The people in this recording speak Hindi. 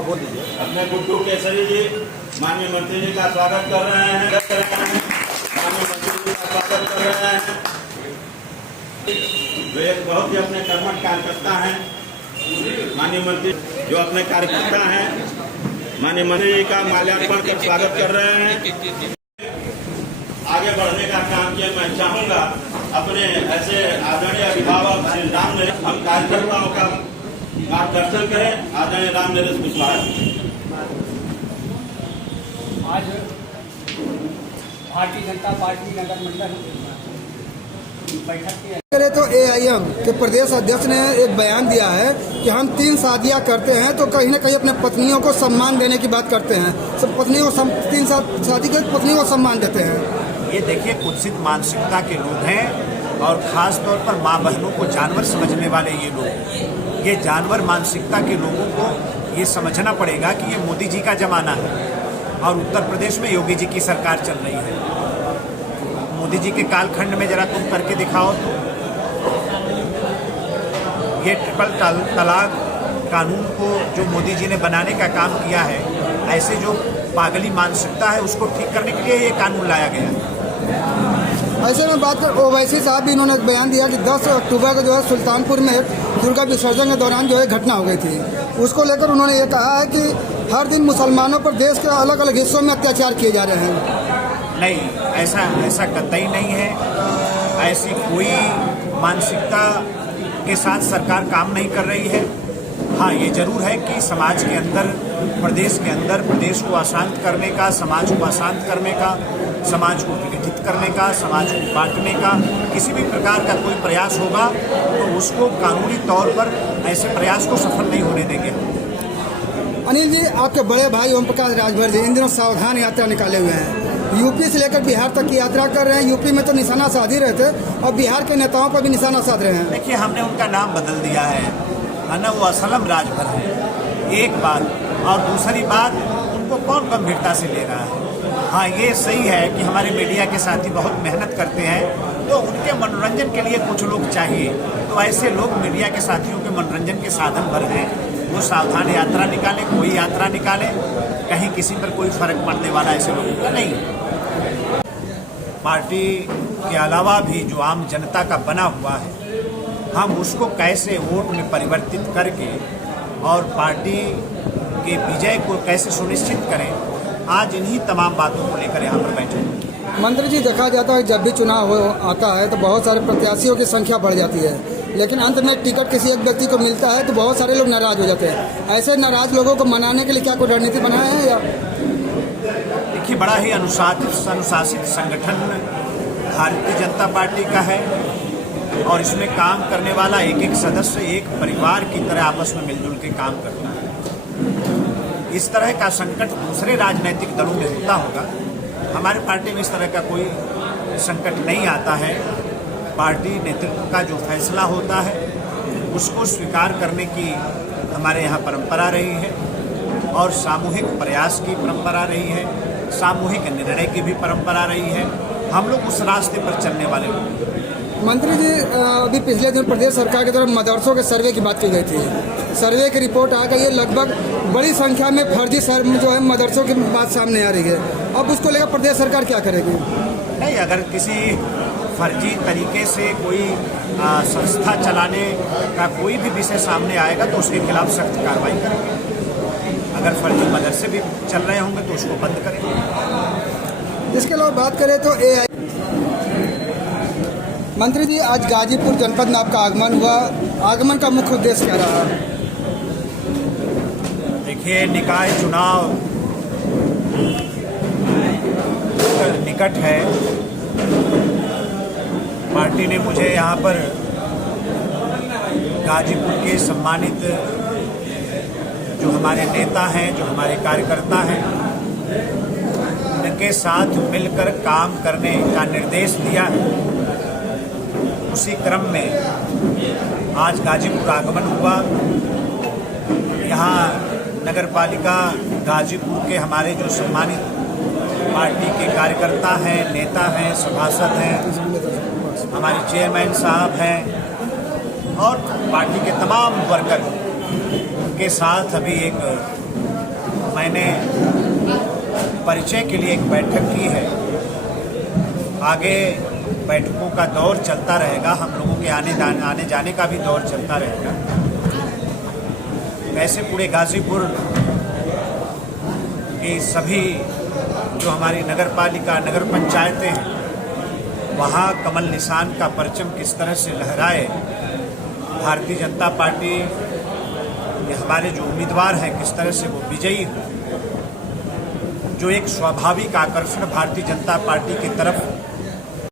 हाँ बोल दीजिए। अपने गुड्डू केसरी जी माननीय मंत्री जी का स्वागत कर रहे हैं। माननीय मंत्री जी का स्वागत कर रहे हैं। जो एक बहुत ही अपने कर्मठ कार्यकर्ता हैं। माननीय मंत्री जो अपने कार्यकर्ता हैं, माननीय मंत्री जी का माल्यार्पण कर स्वागत कर रहे हैं। आगे बढ़ने का काम किया मैं चाहूँगा अपने ऐसे आदरणीय अभिभावक श्री राम नरेश, हम कार्यकर्ताओं का मार्गदर्शन करें। आदरणीय राम नरेश कुशवाहा आज भारतीय जनता पार्टी नगर मंडल बैठक की करें तो AIM के प्रदेश अध्यक्ष ने एक बयान दिया है कि हम 3 शादियां करते हैं तो कहीं न कहीं अपने पत्नियों को सम्मान देने की बात करते हैं। सब पत्नियों को 3 शादी के पत्नियों को सम्मान देते हैं। ये देखिए कुत्सित मानसिकता के लोग हैं और खास तौर पर माँ बहनों को जानवर समझने वाले ये लोग, ये जानवर मानसिकता के लोगों को ये समझना पड़ेगा कि ये मोदी जी का जमाना है और उत्तर प्रदेश में योगी जी की सरकार चल रही है। मोदी जी के कालखंड में जरा तुम करके दिखाओ तो ये ट्रिपल तलाक कानून को जो मोदी जी ने बनाने का काम किया है, ऐसे जो पागली मानसिकता है उसको ठीक करने के लिए ये कानून लाया गया है। ऐसे में बात कर ओवैसी साहब भी इन्होंने बयान दिया कि 10 अक्टूबर को जो है सुल्तानपुर में दुर्गा विसर्जन के दौरान जो है घटना हो गई थी। उसको लेकर उन्होंने ये कहा है कि हर दिन मुसलमानों पर देश के अलग अलग हिस्सों में अत्याचार किए जा रहे हैं। नहीं, ऐसा कतई नहीं है। ऐसी कोई मानसिकता के साथ सरकार काम नहीं कर रही है। हाँ, ये जरूर है कि समाज के अंदर, प्रदेश के अंदर प्रदेश को अशांत करने का, समाज को अशांत करने का, समाज को विघटित करने का, समाज को बांटने का किसी भी प्रकार का कोई प्रयास होगा तो उसको कानूनी तौर पर ऐसे प्रयास को सफल नहीं होने देंगे। अनिल जी, आपके बड़े भाई ओम प्रकाश राजभर जी इन दिनों सावधान यात्रा निकाले हुए हैं। यूपी से लेकर बिहार तक की यात्रा कर रहे हैं। यूपी में तो निशाना साध ही रहे थे और बिहार के नेताओं पर भी निशाना साध रहे हैं। देखिए, हमने उनका नाम बदल दिया है ना, वो असलम राजभर है, एक बात। और दूसरी बात, उनको कौन गंभीरता से ले रहा है। हाँ, ये सही है कि हमारे मीडिया के साथी बहुत मेहनत करते हैं तो उनके मनोरंजन के लिए कुछ लोग चाहिए, तो ऐसे लोग मीडिया के साथियों के मनोरंजन के साधन भर हैं। वो सावधान यात्रा निकाले, कोई यात्रा निकाले, कहीं किसी पर कोई फर्क पड़ने वाला ऐसे लोगों का नहीं। पार्टी के अलावा भी जो आम जनता का बना हुआ है, हम उसको कैसे वोट में परिवर्तित करके और पार्टी के विजय को कैसे सुनिश्चित करें, आज इन्हीं तमाम बातों को लेकर यहाँ पर बैठे हैं। मंत्री जी, देखा जाता है जब भी चुनाव आता है तो बहुत सारे प्रत्याशियों की संख्या बढ़ जाती है, लेकिन अंत में टिकट किसी एक व्यक्ति को मिलता है तो बहुत सारे लोग नाराज हो जाते हैं। ऐसे नाराज लोगों को मनाने के लिए क्या कोई रणनीति बनाए हैं या? देखिए, बड़ा ही अनुशासित संगठन भारतीय जनता पार्टी का है और इसमें काम करने वाला एक एक सदस्य एक परिवार की तरह आपस में मिलजुल के काम करता है। इस तरह का संकट दूसरे राजनीतिक दलों में होता होगा, हमारे पार्टी में इस तरह का कोई संकट नहीं आता है। पार्टी नेतृत्व का जो फैसला होता है उसको स्वीकार करने की हमारे यहाँ परंपरा रही है और सामूहिक प्रयास की परंपरा रही है, सामूहिक निर्णय की भी परंपरा रही है। हम लोग उस रास्ते पर चलने वाले लोग। मंत्री जी, अभी पिछले दिन प्रदेश सरकार की तरफ मदरसों के सर्वे की बात की गई थी। सर्वे की रिपोर्ट आ गई है, लगभग बड़ी संख्या में फर्जी सर्वे जो है मदरसों की बात सामने आ रही है। अब उसको लेकर प्रदेश सरकार क्या करेगी? नहीं, अगर किसी फर्जी तरीके से कोई संस्था चलाने का कोई भी विषय सामने आएगा तो उसके खिलाफ सख्त कार्रवाई करेंगे। अगर फर्जी मदरसे भी चल रहे होंगे तो उसको बंद करेंगे। इसके अलावा बात करें तो मंत्री जी, आज गाजीपुर जनपद में आपका आगमन हुआ। आगमन का मुख्य उद्देश्य क्या रहा? देखिए, निकाय चुनाव निकट है। पार्टी ने मुझे यहाँ पर गाजीपुर के सम्मानित जो हमारे नेता हैं, जो हमारे कार्यकर्ता हैं, उनके साथ मिलकर काम करने का निर्देश दिया है। उसी क्रम में आज गाजीपुर आगमन हुआ। यहाँ नगर पालिका गाजीपुर के हमारे जो सम्मानित पार्टी के कार्यकर्ता हैं, नेता हैं, सभासद हैं, हमारे चेयरमैन साहब हैं और पार्टी के तमाम वर्कर के साथ अभी एक मैंने परिचय के लिए एक बैठक की है। आगे बैठकों का दौर चलता रहेगा, हम लोगों के आने जाने का भी दौर चलता रहेगा। वैसे पूरे गाजीपुर की सभी जो हमारी नगर पालिका नगर पंचायतें हैं, वहाँ कमल निशान का परचम किस तरह से लहराए, भारतीय जनता पार्टी ये हमारे जो उम्मीदवार हैं किस तरह से वो विजयी हो, जो एक स्वाभाविक आकर्षण भारतीय जनता पार्टी की तरफ